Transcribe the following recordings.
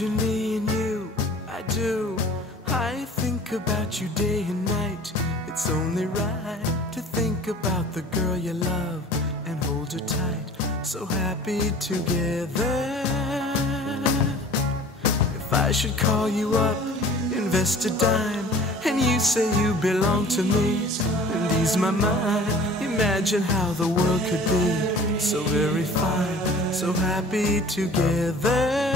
Imagine me and you, I do. I think about you day and night. It's only right to think about the girl you love and hold her tight. So happy together. If I should call you up, invest a dime, and you say you belong to me, and ease my mind. Imagine how the world could be so very fine, so happy together.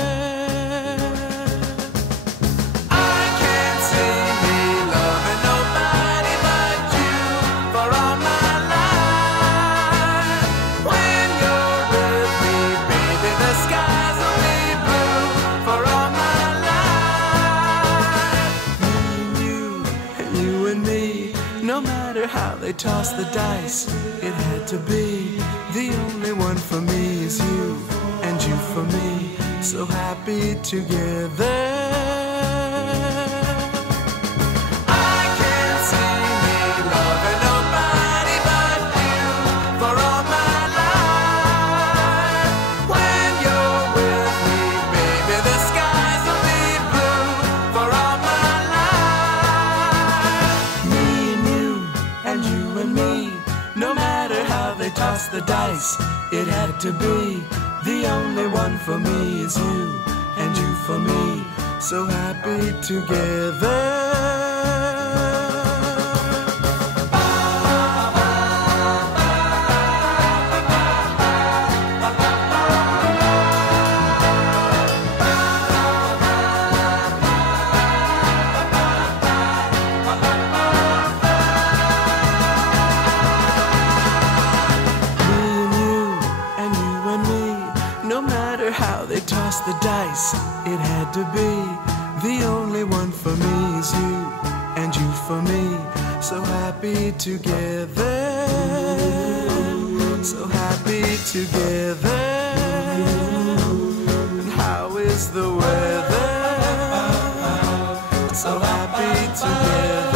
No matter how they toss the dice, it had to be. The only one for me is you, and you for me, so happy together. Toss the dice, it had to be. The only one for me is you, and you for me, so happy together. No matter how they toss the dice, it had to be. The only one for me is you, and you for me, so happy together. So happy together. And how is the weather? So happy together.